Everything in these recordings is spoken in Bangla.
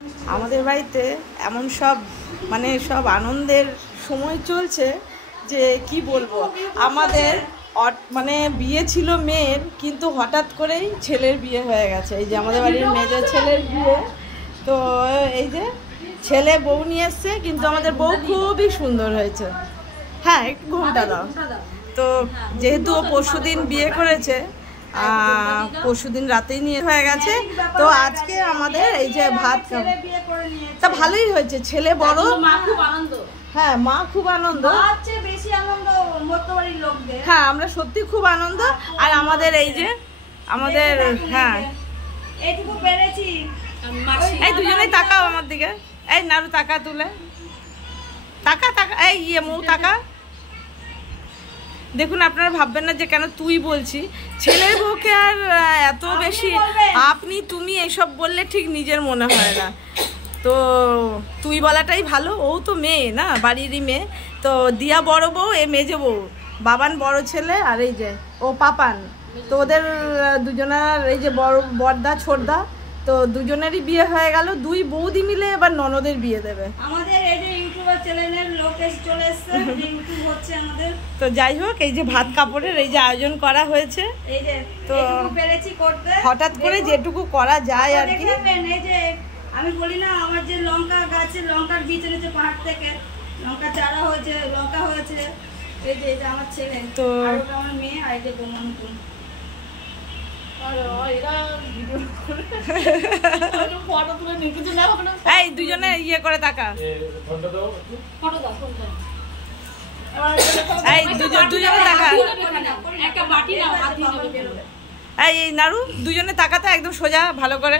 আমাদের বাড়িতে এমন সব মানে সব আনন্দের সময় চলছে যে কি বলবো। আমাদের মানে বিয়ে ছিল মেয়ের, কিন্তু হঠাৎ করেই ছেলের বিয়ে হয়ে গেছে। এই যে আমাদের বাড়ির মেজো ছেলের বিয়ে, তো এই যে ছেলে বউ নিয়ে এসছে, কিন্তু আমাদের বউ খুবই সুন্দর হয়েছে। হ্যাঁ, একটু ঘুমটা দাও। তো যেহেতু ও পরশুদিন বিয়ে করেছে, পরশুদিন রাতেই নিয়ে হয়ে গেছে, তো আজকে আমাদের এই যে ভাত, তা ভালোই হয়েছে। ছেলে বড়, হ্যাঁ মা খুব আনন্দ, হ্যাঁ আমরা সত্যি খুব আনন্দ। আর আমাদের এই যে আমাদের হ্যাঁ এই দুজনেই তাকাও আমার দিকে, এই নাড়ু তাকা, তুলে তাকা তাকা, এই মৌ তাকা। দেখুন, আপনারা ভাববেন না যে কেন তুই বলছি, ছেলের বউকে আর এত বেশি আপনি তুমি এইসব বললে ঠিক নিজের মনে হয় না। তো তুই বলাটাই ভালো, ও তো মেয়ে না, বাড়িরই মেয়ে। তো দিয়া বড় বউ, এ মেজো বউ, বাবান বড় ছেলে, আর এই যে ও পাপান। তো ওদের দুজনের এই যে বড় বড়দা ছোটদা, তো দুজনেরই বিয়ে হয়ে গেল। দুই বৌদি মিলে এবার ননদের বিয়ে দেবে। আমাদের এই যে ইউটিউবার চ্যানেলের লোক চলে এসেছে, ইউটিউব হচ্ছে আমাদের। তো যাই হোক, এই যে ভাত কাপড়ের এই যে আয়োজন করা হয়েছে, এই যে তো পেরেছি করতে, হঠাৎ করে যেটুকু করা যায় আর কি। এই যে আমি বলি না, আমার যে লঙ্কা গাছে লঙ্কার বীজ এনেছে পাহাড় থেকে, লঙ্কা চারা হয়েছে, লঙ্কা হয়েছে। এই যে এটা আমার ছেলে, তো আর ওটা আমার মেয়ে, আর এই যে বোন। এই দুজনে ইয়ে করে তাকা, এই দুজনে তাকা, এই নাড়ু দুজনে তাকাতে একদম সোজা ভালো করে।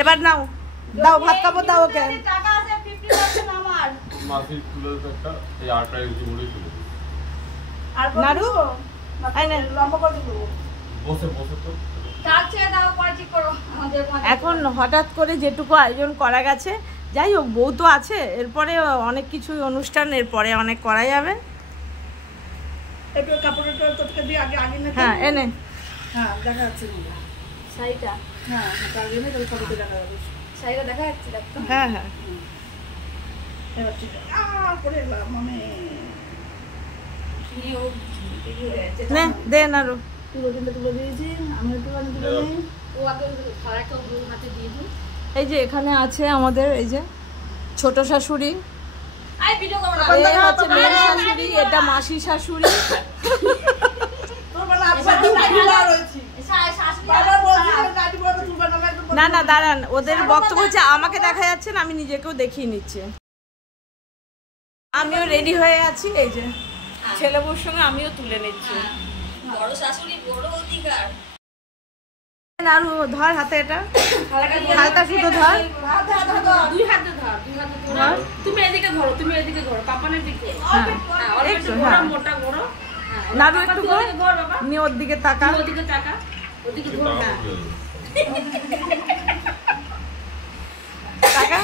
এবার নাও, দাও ভাত কাপড় দাও ওকে। নাড়ু এখন হঠাৎ করে যেটুকু আয়োজন করা গেছে, যাই হোক বউ তো আছে, এরপরে অনেক কিছু অনুষ্ঠান এরপরে অনেক করা যাবে। হ্যাঁ এনে, হ্যাঁ দেখা যাচ্ছে শাড়িটা, হ্যাঁ তার জন্য ফটোতে দেখা যাবে, শাড়িটা দেখা যাচ্ছে, দেখো। হ্যাঁ হ্যাঁ এবার ঠিক করে মানে নে দে নাড়ু, তুলে দিয়েছি আমি, তুলে দিই। এই যে এখানে আছে আমাদের এই যে ছোট শাশুড়ি, মেয়ের শাশুড়ি, এটা মাসি শাশুড়ি। না না দাঁড়ান, ওদের বক্তব্য হচ্ছে আমাকে দেখা যাচ্ছে না, আমি নিজেকেও দেখিয়ে নিচ্ছি। আমিও রেডি হয়ে আছি, এই যে ছেলে বউর সঙ্গে আমিও তুলে নিচ্ছি। বড় শাশুড়ি বড় অধিকার। নাড়ু ধর হাতে, এটা হালকা শুধু ধর, দুই হাতে ধর, তুমি এদিকে ধরো, তুমি এদিকে ধরো, পাপানের দিকে। একটু হ্যাঁ মোটা ধরো, নাড়ু একটু ধর, নিয়ে ওর দিকে তাকা, ওদিকে তাকা, ওদিকে ধরো। তাকা,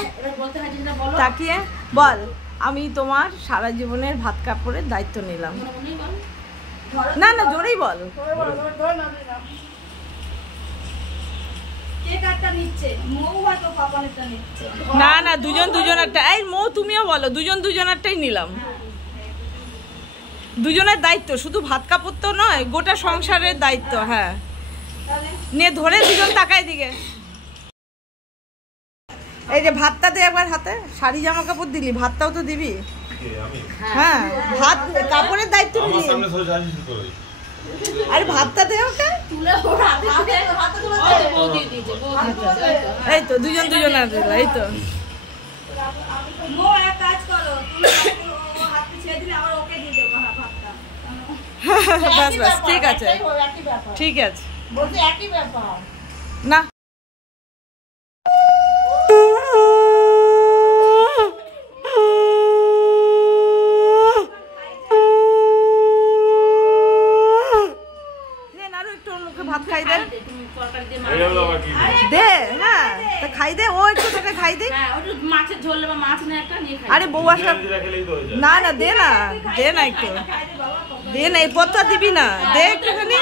তাকিয়ে বল, আমি তোমার সারা জীবনের ভাত কাপড়ের দায়িত্ব নিলাম। না না জোরেই বল। না না দুজন দুজনেরটা, এই মৌ তুমিও বলো, দুজন দুজনেরটাই নিলাম। দুজনের দায়িত্ব, শুধু ভাত কাপড় তো নয়, গোটা সংসারের দায়িত্ব। হ্যাঁ নিয়ে ধরে দুজন তাকায় দিকে। এই যে ভাতটা দে একবার হাতে, শাড়ি জামা কাপড় দিলি, ভাতটাও তো দিবি। হ্যাঁ ভাত কাপড়ের দায়িত্ব নিলি, আরে ভাতটা দে ওকে। এই তো দুজন দুজনের দিল, এই তো বাস বাস, ঠিক আছে ঠিক আছে না। ভাত খাই দে, দে হ্যাঁ খাই দে, ও একটু তোকে খাই দে। মাছের ঝোল বা মাছ না একটা নিয়ে খাই। আরে বউ আসা, না না দে না, দে না একটু। দে না, এই পথটা দিবি না, দে একটুখানি।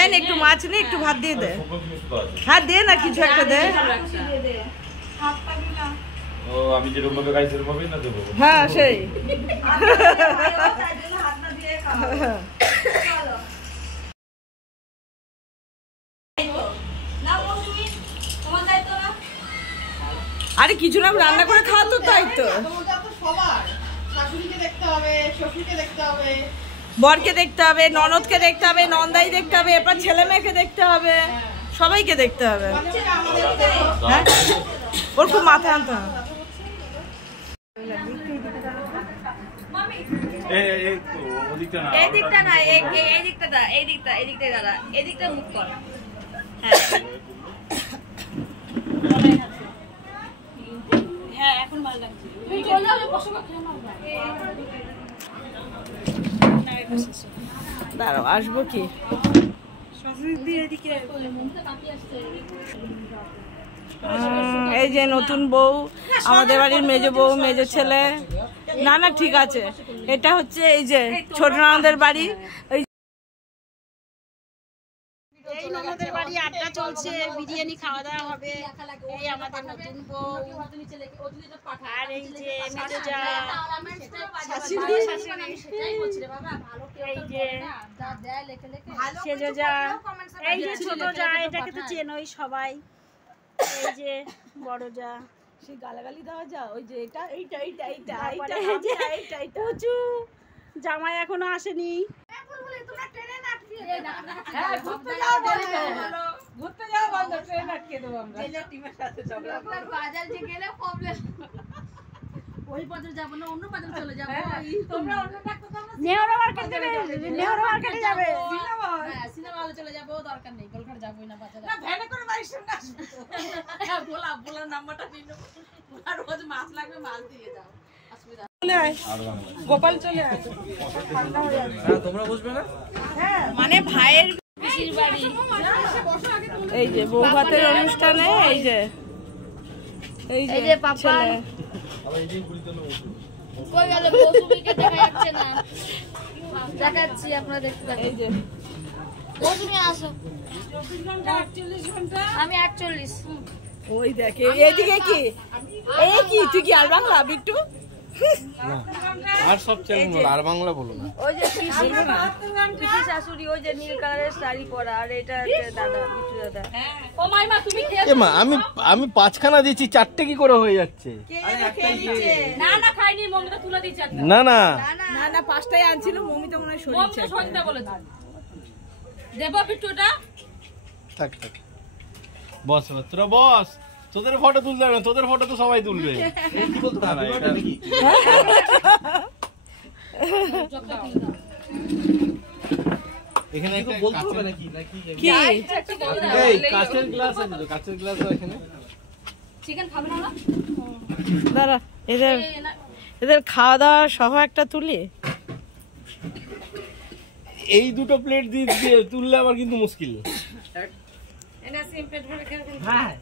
এই নে, একটু মাছ নে, একটু ভাত দিয়ে দে। হ্যাঁ দে না, কিছু একটা দে। ও আমি যেরকম ভাবে খাই সেরকম ভাবেই না দেবো। হ্যাঁ সেই আরে কিছু না, রান্না করে খাওয়া তো দায়িত্ব। বরকে দেখতে হবে, ননদকে দেখতে হবে, নন্দাই দেখতে হবে, এরপর ছেলে মেয়েকে দেখতে হবে, সবাইকে দেখতে হবে। হ্যাঁ ওর খুব মাথা আনতে হবে। এই দিকটা না, এই দিকটা দা, এই দিকটা দাদা, এই দিকটা মুখ কর। হ্যাঁ এখন ভালো লাগছে। তুমি চলে যাও, বসো দাঁড়াও, আসবো কি এই যে নতুন বউ, আমাদের বাড়ির মেজো বউ, মেজো ছেলে। না না ঠিক আছে, এটা হচ্ছে এই যে ছোট ননদের বাড়ি। এই ননদের বাড়ি আড্ডা চলছে, বিরিয়ানি খাওয়া দাওয়া হবে। এই আমাদের নতুন বউ, আর এই যে মেজো যা, এই যে সেজো যা, এই যে ছোট যা, এটাকে তো চেনোই সবাই। এই যে বড় যা, সেই গালাগালি দেওয়া যা, ওই যে এটা এইটা এইটা এইটা তারপরে এই যে পুচু জামাই এখনো আসেনি। ঘুরতে যাওয়া বন্ধ, ট্রেন আটকে দেবো আমরা। বাজার যে গেলে প্রবলেম, ওই বাজার যাবো না, অন্য বাজার চলে যাবো। তোমরা অন্য ডাক্তার নেহরু মার্কেট যাবে, নেহরু মার্কেটে যাবে। হ্যাঁ সিনেমা হলে চলে যাবো, দরকার নেই গোলঘাট যাবোই না বাজারে। না ভ্যানে করে বাড়ির সামনে আসবে তো। বলার নাম্বারটা নিয়ে নেবো, আর রোজ মাছ লাগবে, মাছ দিয়ে যাও, অসুবিধা। চলে আয় গোপাল, চলে আয়। তোমরা বুঝবে না? মানে ভাইয়ের পিসির বাড়ি। এই যে বউ ভাতের অনুষ্ঠানে এই যে এই যে পাপা কই গেল, বৌসুমিকে দেখা যাচ্ছে না। দেখাচ্ছি, আপনারা দেখতে থাকুন। এই যে বৌসুমি আসো। আমি 41। ওই দেখে এইদিকে কি, এই কি তুই কি আর বাংলা বিট্টু? আর সব চ্যানেল আর বাংলা বলো না। ওই যে পিসি শাশুড়ি, ওই যে নীল কালারের শাড়ি পরা, আর এটা দাদা, বিট্টু দাদা। ও মাইমা তুমি এ মা, আমি 5খানা দিয়েছি, 4টে কি করে হয়ে যাচ্ছে? না না খাইনি, মমিটা তুলে দিচ্ছে। না না না না 5টাই আনছিল, মমিতা মনে হয় সরিয়েছে। মমিটা সরিতে বলেছে। দেব বিট্টুটা। থাক থাক, বস তোরা বস, তোদের ফটো তুলতে হবে না, তোদের ফটো তো সবাই তুলবে। এখানে একটা বলতে হবে নাকি কি এই কাঁচের গ্লাস আছে তো, কাঁচের গ্লাস এখানে। চিকেন খাবে না? দাঁড়া, এদের খাওয়া দাওয়া সহ একটা তুলি। এই দুটো প্লেট দিয়ে তুললে আবার কিন্তু মুশকিল। হ্যাঁ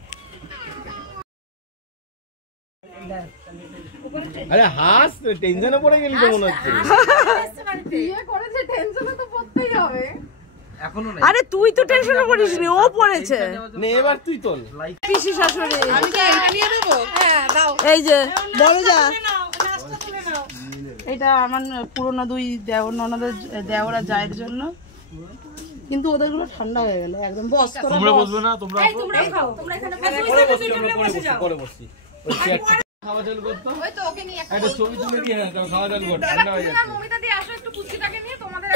আরে হাস, টেনশনে পড়ে গেলি তো মনে হচ্ছে। আরে তুই তো টেনশনে পড়িস নি, ও পড়েছে। নে এবার তুই তোল। পিসি শাশুড়ি, আমি কি এটা নিয়ে দেব? হ্যাঁ দাও। এই যে বড় যা, এটা আমার পুরনো দুই দেওর ননদের দেওরা জায়ের জন্য, কিন্তু ওদের গুলো ঠান্ডা হয়ে গেল একদম। বস তোমরা বসবে না? তোমরা খাও, তোমরা এখানে পরে বসছি। ওই চেয়ারটা খাওয়া চালু করতো, ওই তো ওকে নিয়ে একটা ছবি তুলে দিয়ে খাওয়া চালু কর, ঠান্ডা হয়ে যাচ্ছে। মমিতা দিয়ে আসো, একটু পুচকিটাকে নিয়ে তোমাদের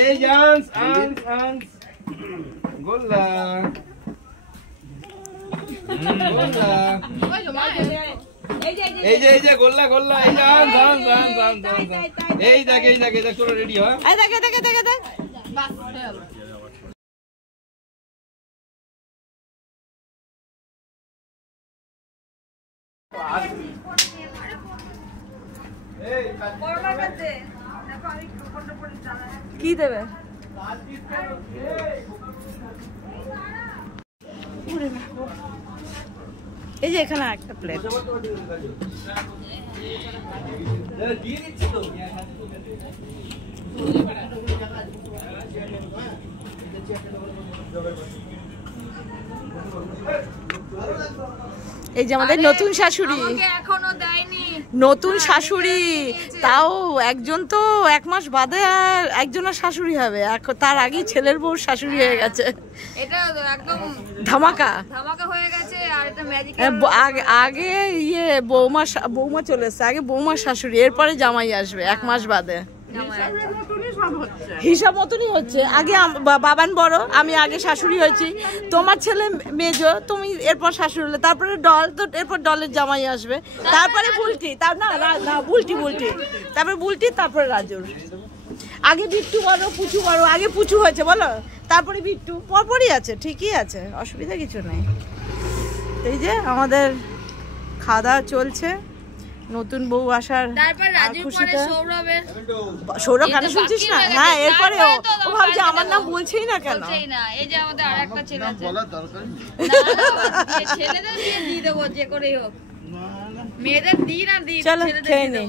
এই জানস আনস গোল্লা গোল্লা, এই যে গোল্লা গোল্লা, এই জান জান জান জান জান, এই দেখ তোরা রেডি হ। এই দেখ দেখ দেখ দেখ বাস কি দেবে? এই যে এখানে একটা প্লেট। এই যে আমাদের নতুন শাশুড়ি, এখনো দেয়নি নতুন শাশুড়ি, তাও একজন তো 1 মাস বাদে আর একজনের শাশুড়ি হবে, তার আগেই ছেলের বউ শাশুড়ি হয়ে গেছে। এটা একদম ধামাকা ধামাকা হয়ে গেছে। আর এটা ম্যাজিক। আগে ইয়ে বৌমা চলে এসছে, আগে বৌমার শাশুড়ি, এরপরে জামাই আসবে 1 মাস বাদে। হিসাব মতনই হচ্ছে। আগে বাবান বড়, আমি আগে শাশুড়ি হয়েছি, তোমার ছেলে মেজো, তুমি এরপর শাশুড়ি হলে, তারপরে ডল, তো এরপর ডলের জামাই আসবে, তারপরে বুলটি, বুলটি, তারপরে বুলটি, তারপরে রাজুর। আগে বিট্টু বড়, পুচু বড়, আগে পুচু হয়েছে বলো, তারপরে বিট্টু, পরপরই আছে, ঠিকই আছে, অসুবিধা কিছু নেই। এই যে আমাদের খাওয়া দাওয়া চলছে, নতুন বউ আসার খুশিতে। সৌরভ গান শুনছিস না? হ্যাঁ, এরপরে ও ভাবছে আমার নাম বলছেই না কেন। এই যে আমাদের আরেকটা ছেলে আছে, ছেলেদের দিয়ে দেবো যে করেই হোক, মেয়েদের দিই না দিই, চলো খেয়ে নে।